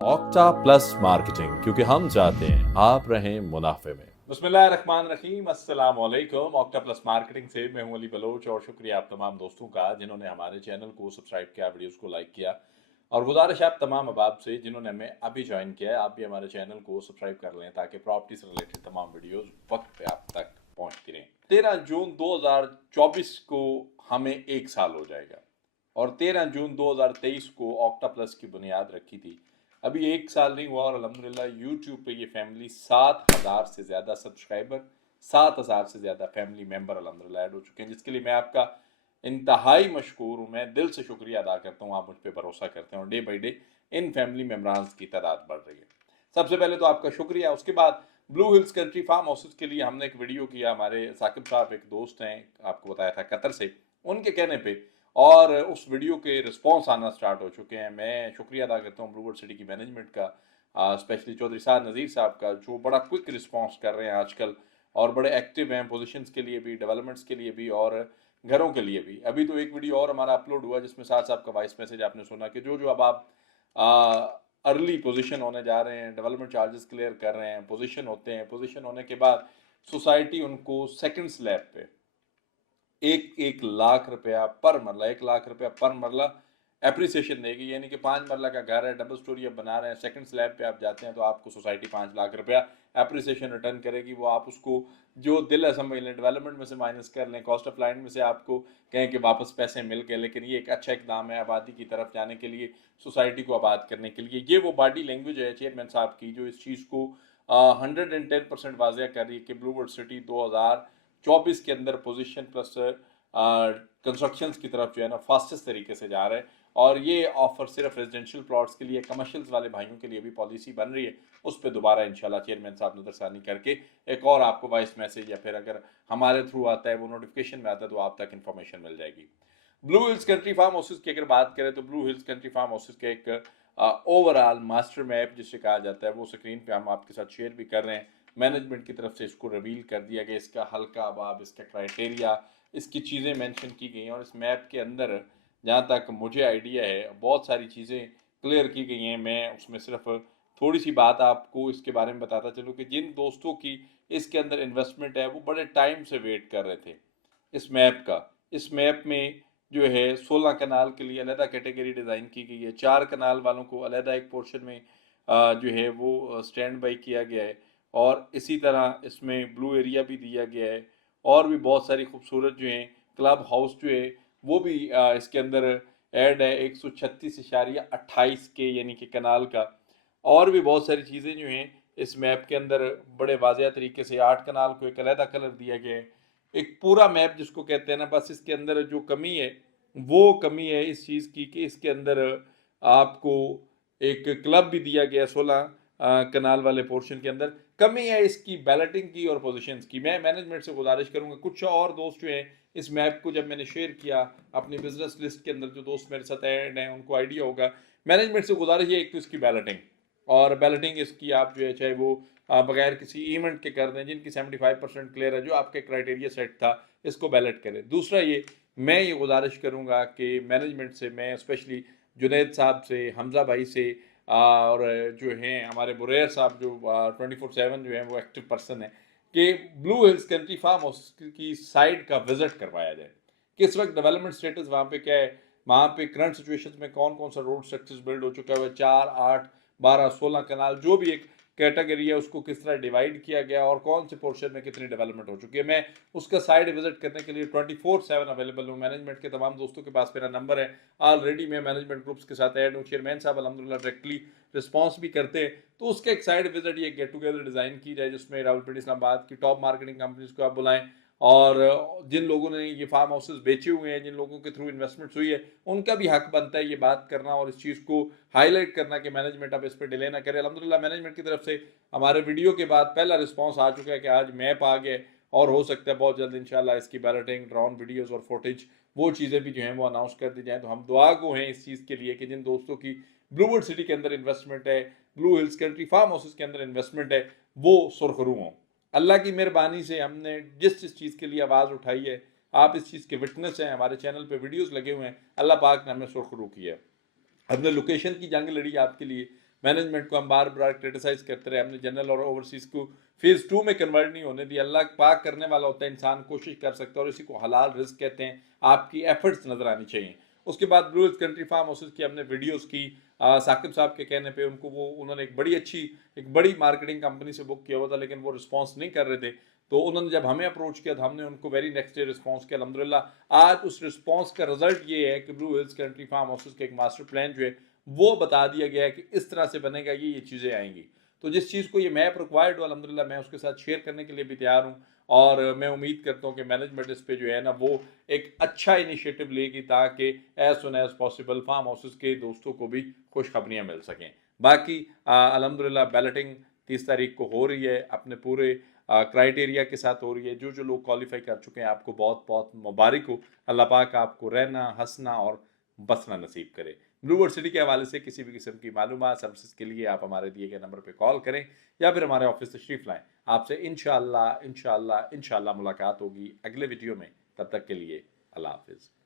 Octa plus marketing, क्योंकि हम चाहते हैं आप रहें मुनाफे में। बिस्मिल्लाहिर्रहमानिर्रहीम, अस्सलाम वालेकुम। ऑक्टा प्लस मार्केटिंग से मैं हूं अली बलोच और शुक्रिया आप तमाम दोस्तों का जिन्होंने हमारे चैनल को सब्सक्राइब किया, वीडियोस को लाइक किया। और गुजारिश आप तमाम अहबाब से जिन्होंने हमें अभी ज्वाइन किया है, आप भी हमारे चैनल को सब्सक्राइब कर लें ताकि प्रॉपर्टी से रिलेटेड तमाम वीडियोस वक्त पे आप तक पहुंचती रहें। 13 जून 2024 को हमें एक साल हो जाएगा और 13 जून 2023 को ऑक्टा प्लस की बुनियाद रखी थी। अभी एक साल नहीं हुआ और अल्हम्दुलिल्लाह यूट्यूब पे ये फैमिली 7,000 से ज़्यादा सब्सक्राइबर, 7,000 से ज़्यादा फैमिली मेम्बर अल्हम्दुलिल्लाह ऐड हो चुके हैं, जिसके लिए मैं आपका इंतहाई मशकूर हूँ। मैं दिल से शुक्रिया अदा करता हूँ, आप मुझ पर भरोसा करते हैं और डे बाई डे इन फैमिली मेम्बरान्स की तादाद बढ़ रही है। सबसे पहले तो आपका शुक्रिया। उसके बाद blue hills country farm houses के लिए हमने एक वीडियो किया, हमारे साकिब साहब एक दोस्त हैं, आपको बताया था कतर से, उनके कहने पे, और उस वीडियो के रिस्पॉन्स आना स्टार्ट हो चुके हैं। मैं शुक्रिया अदा करता हूँ ब्लूवर्ड सिटी की मैनेजमेंट का, स्पेशली चौधरी साहब नज़ीर साहब का, जो बड़ा क्विक रिस्पॉन्स कर रहे हैं आजकल और बड़े एक्टिव हैं पोजीशंस के लिए भी, डेवलपमेंट्स के लिए भी और घरों के लिए भी। अभी तो एक वीडियो और हमारा अपलोड हुआ जिसमें साथ साहब का वॉइस मैसेज आपने सुना कि जो जो अब आप अर्ली पोजीशन होने जा रहे हैं, डेवलपमेंट चार्जेस क्लियर कर रहे हैं, पोजीशन होते हैं, पोजीशन होने के बाद सोसाइटी उनको सेकंड स्लैब पे 1-1 लाख रुपया पर मरला, 1 लाख रुपया पर मरला एप्रिसिएशन देगी। यानी कि 5 मरला का घर है, डबल स्टोरी आप बना रहे हैं, सेकंड स्लैब पे आप जाते हैं तो आपको सोसाइटी 5 लाख रुपया एप्रिसिएशन रिटर्न करेगी। वो आप उसको जो दिल है समझ लें, डेवलपमेंट में से माइनस कर लें, कॉस्ट ऑफ लैंड में से आपको कहें कि वापस पैसे मिल गए, लेकिन ये एक अच्छा इकदाम है आबादी की तरफ जाने के लिए, सोसाइटी को आबाद करने के लिए। ये वो बॉडी लैंग्वेज है चेयरमैन साहब की जो इस चीज़ को 110% वाजिया कर रही है कि ब्लूवर्ड सिटी 2024 के अंदर पोजीशन प्लस कंस्ट्रक्शंस की तरफ जो है ना फास्टेस्ट तरीके से जा रहे हैं। और ये ऑफर सिर्फ रेजिडेंशियल प्लॉट्स के लिए, कमर्शियल्स वाले भाइयों के लिए भी पॉलिसी बन रही है। उस पर दोबारा इंशाल्लाह चेयरमैन साहब नजरसानी करके एक और आपको वॉइस मैसेज या फिर अगर हमारे थ्रू आता है, वो नोटिफिकेशन में आता है, तो आप तक इन्फॉर्मेशन मिल जाएगी। Blue hills country farm houses की अगर बात करें तो blue hills country farm houses के एक ओवरऑल मास्टर मैप जिसे कहा जाता है, वो स्क्रीन पे हम आपके साथ शेयर भी कर रहे हैं। मैनेजमेंट की तरफ से इसको रिवील कर दिया गया, इसका हल्का अबाब, इसका क्राइटेरिया, इसकी चीज़ें मेंशन की गई हैं। और इस मैप के अंदर जहाँ तक मुझे आइडिया है बहुत सारी चीज़ें क्लियर की गई हैं। मैं उसमें सिर्फ थोड़ी सी बात आपको इसके बारे में बताता चलूँ कि जिन दोस्तों की इसके अंदर इन्वेस्टमेंट है वो बड़े टाइम से वेट कर रहे थे इस मैप का। इस मैप में जो है 16 कनाल के लिए अलहदा कैटेगरी डिज़ाइन की गई है, 4 कनाल वालों को अलहदा एक पोर्शन में जो है वो स्टैंड बाई किया गया है। और इसी तरह इसमें ब्लू एरिया भी दिया गया है और भी बहुत सारी खूबसूरत जो हैं क्लब हाउस जो है वो भी इसके अंदर ऐड है 136.28 के यानी कि कनाल का। और भी बहुत सारी चीज़ें जो हैं इस मैप के अंदर बड़े वाजिया तरीके से 8 कनाल को एक अलहदा कलर दिया गया है। एक पूरा मैप जिसको कहते हैं ना, बस इसके अंदर जो कमी है वो कमी है इस चीज़ की कि इसके अंदर आपको एक क्लब भी दिया गया 16 कनाल वाले पोर्शन के अंदर। कमी है इसकी बैलेटिंग की और पोजीशंस की। मैं मैनेजमेंट से गुजारिश करूंगा, कुछ और दोस्त जो हैं इस मैप को जब मैंने शेयर किया अपनी बिजनेस लिस्ट के अंदर, जो दोस्त मेरे साथ ऐड हैं उनको आइडिया होगा। मैनेजमेंट से गुजारिश है एक तो इसकी बैलेटिंग, और बैलेटिंग इसकी आप जो है चाहे वो बगैर किसी इवेंट के कर दें, जिनकी 75% क्लियर है, जो आपके क्राइटेरिया सेट था, इसको बैलेट करें। दूसरा ये मैं ये गुजारिश करूँगा कि मैनेजमेंट से, मैं स्पेशली जुनैद साहब से, हमज़ा भाई से और जो हैं हमारे बुरैर साहब जो 24/7 जो है वो एक्टिव पर्सन है, कि blue hills country farm house की साइड का विजिट करवाया जाए। किस वक्त डेवलपमेंट स्टेटस वहाँ पे क्या है, वहाँ पे करंट सिचुएशन में कौन कौन सा रोड स्ट्रक्चर्स बिल्ड हो चुका है, 4, 8, 12, 16 कनाल जो भी एक कैटेगरी है उसको किस तरह डिवाइड किया गया और कौन से पोर्शन में कितनी डेवलपमेंट हो चुकी है। मैं उसका साइड विजिट करने के लिए 24/7 अवेलेबल हूँ। मैनेजमेंट के तमाम दोस्तों के पास मेरा नंबर है, ऑलरेडी मैं मैनेजमेंट ग्रुप्स के साथ ऐड हूँ। चेयरमैन साहब अल्हम्दुलिल्लाह डायरेक्टली रिस्पॉन्स भी करते हैं, तो उसके एक साइड विजिट, ये गेट टुगेदर डिज़ाइन की जाए जिसमें रावलपिंडी इस्लामाबाद की टॉप मार्केटिंग कंपनीज को आप बुलाएं और जिन लोगों ने ये फार्म हाउसेस बेचे हुए हैं, जिन लोगों के थ्रू इन्वेस्टमेंट्स हुई है, उनका भी हक बनता है ये बात करना और इस चीज़ को हाईलाइट करना कि मैनेजमेंट अब इस पर डिले ना करे। अल्हम्दुलिल्लाह मैनेजमेंट की तरफ से हमारे वीडियो के बाद पहला रिस्पॉन्स आ चुका है कि आज मैप आ गया और हो सकता है बहुत जल्द इंशाल्लाह इसकी बैलेटिंग, ड्रोन वीडियोज़ और फुटेज, वो चीज़ें भी जो हैं वो अनाउंस कर दी जाएँ। तो हम दुआ गो हैं इस चीज़ के लिए कि जिन दोस्तों की ब्लूवर्ड सिटी के अंदर इन्वेस्टमेंट है, blue hills country farm houses के अंदर इन्वेस्टमेंट है, वो सुरखरू हों। अल्लाह की मेहरबानी से हमने जिस जिस चीज़ के लिए आवाज़ उठाई है, आप इस चीज़ के विटनेस हैं, हमारे चैनल पे वीडियोस लगे हुए हैं, अल्लाह पाक ने हमें सुरखरू किया है। हमने लोकेशन की जंग लड़ी आपके लिए, मैनेजमेंट को हम बार बार क्रिटिसाइज करते रहे, हमने जनरल और ओवरसीज को फेज 2 में कन्वर्ट नहीं होने दिया। अल्लाह पाक करने वाला होता है, इंसान कोशिश कर सकता है, और इसी को हलाल रिस्क कहते हैं। आपकी एफर्ट्स नजर आनी चाहिए। उसके बाद blue hills country farm houses की हमने वीडियोस की, साकिब साहब के कहने पे उन्होंने एक बड़ी मार्केटिंग कंपनी से बुक किया हुआ था, लेकिन वो रिस्पॉन्स नहीं कर रहे थे। तो उन्होंने जब हमें अप्रोच किया तो हमने उनको वेरी नेक्स्ट डे रिस्पॉन्स किया। अल्हम्दुलिल्लाह आज उस रिस्पॉन्स का रिजल्ट ये है कि blue hills country farm houses का एक मास्टर प्लान जो है वो बता दिया गया है कि इस तरह से बनेगा, ये चीज़ें आएंगी। तो जिस चीज़ को ये मैप रिक्वायर्ड हो, अल्हम्दुलिल्लाह मैं उसके साथ शेयर करने के लिए भी तैयार हूँ। और मैं उम्मीद करता हूँ कि मैनेजमेंट इस पे जो है ना वो एक अच्छा इनिशिएटिव लेगी, ताकि as soon as possible farm houses के दोस्तों को भी खुशखबरियाँ मिल सकें। बाकी अल्हम्दुलिल्लाह बैलेटिंग 30 तारीख को हो रही है, अपने पूरे क्राइटेरिया के साथ हो रही है। जो जो लोग क्वालिफाई कर चुके हैं आपको बहुत बहुत मुबारक हो। अल्लाह पाक आपको रहना, हंसना और बसना नसीब करे। ब्लू वर्ल्ड सिटी के हवाले से किसी भी किस्म की मालूमात सर्विसेज के लिए आप हमारे दिए गए नंबर पर कॉल करें या फिर हमारे ऑफिस तशरीफ लाएं। आपसे इंशाअल्लाह मुलाकात होगी अगले वीडियो में। तब तक के लिए अल्लाह हाफिज़।